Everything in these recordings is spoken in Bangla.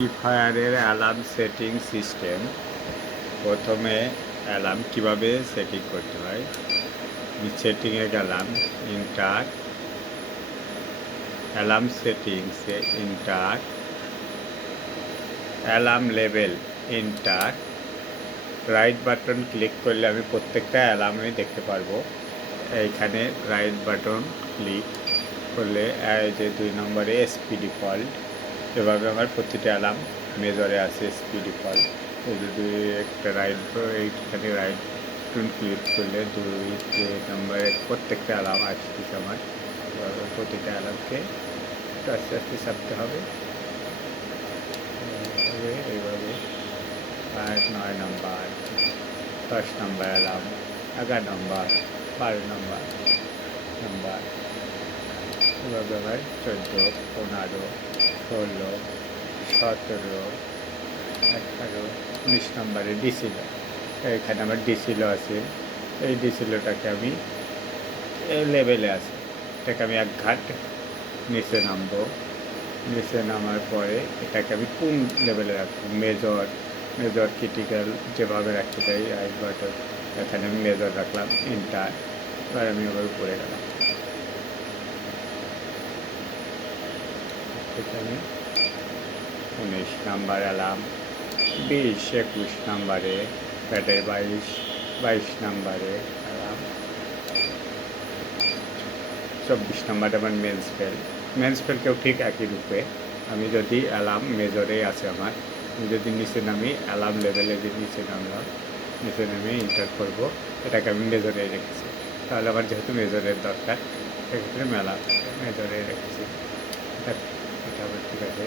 রেকটিফায়ারের অ্যালার্ম সেটিং সিস্টেম। প্রথমে অ্যালার্ম কিভাবে সেটিং করতে হয়, সেটিংয়ে গেলাম, ইন্টার অ্যালার্ম সেটিংসে inter alarm level inter right button click করলে আমি প্রত্যেকটা অ্যালার্মই দেখতে পারবো। এইখানে রাইট বাটন ক্লিক করলে যে 2 নম্বরে এসপি ডিফল্ট, এভাবে আমার প্রতিটা অ্যালার্ম মেজরে আছে এসপি ডিফল্ট। যদি একটা এইখানে রাইট বাটন ক্লিক করলে 2 নম্বরে প্রত্যেকটা অ্যালার্ম আসতেছে আমার। এভাবে প্রতিটা অ্যালার্মকে আস্তে আস্তে চাপতে হবে এইভাবে। আর 9 নম্বর, 10 নম্বর অ্যালার্ম, 11 নম্বর, 12 নম্বর এভাবে আমার 14, 15, 16, 17, 18, 19 নম্বরে ডিসিলো। এখানে আমার ডিসিলো আছে। এই ডিসিলোটাকে আমি এই লেভেলে আছে, এটাকে আমি এক ঘাট নিচে নামবো। নিচে নামার পরে এটাকে আমি কোন লেভেলে রাখবো, মেজর ক্রিটিক্যাল যেভাবে রাখতে চাই রাইট বাটন, এখানে আমি মেজর রাখলাম, ইন্টার। এবার আমি আবার উপরে গেলাম, এখানে 19 নাম্বার অ্যালার্ম, 20, 21 নাম্বারে ব্যাটারি, 22 নাম্বারে অ্যালার্ম, 24 নাম্বারে আমার মেন্সপেলকেও ঠিক একই রূপে। আমি যদি অ্যালার্ম মেজরে আছে আমার, আমি যদি নিচে নামি অ্যালার্ম লেভেলে যে নিচে নামলাম, নিচে নেমে ইন্টার করবো, এটাকে আমি মেজরে রেখেছি। তাহলে আমার যেহেতু মেজরের দরকার, সেক্ষেত্রে মেজরে রেখেছি। এটা আবার ঠিক আছে।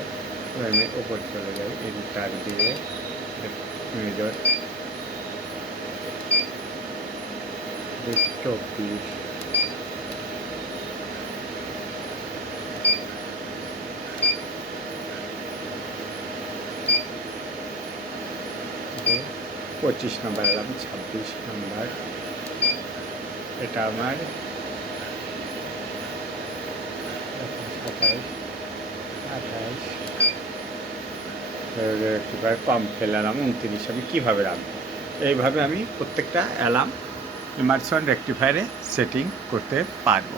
এবার আমি ওপর চলে যাই, ইন্টার দিয়ে মেজর 24, যে 25 নম্বর এলাম, 26 নম্বর, এটা আমার 27, 28, রেক্টিফায়ার কম ফেলালাম 29। আমি কীভাবে রাখবো? এইভাবে আমি প্রত্যেকটা অ্যালার্ম ইমার্সন রেক্টিফায়ারে সেটিং করতে পারবো।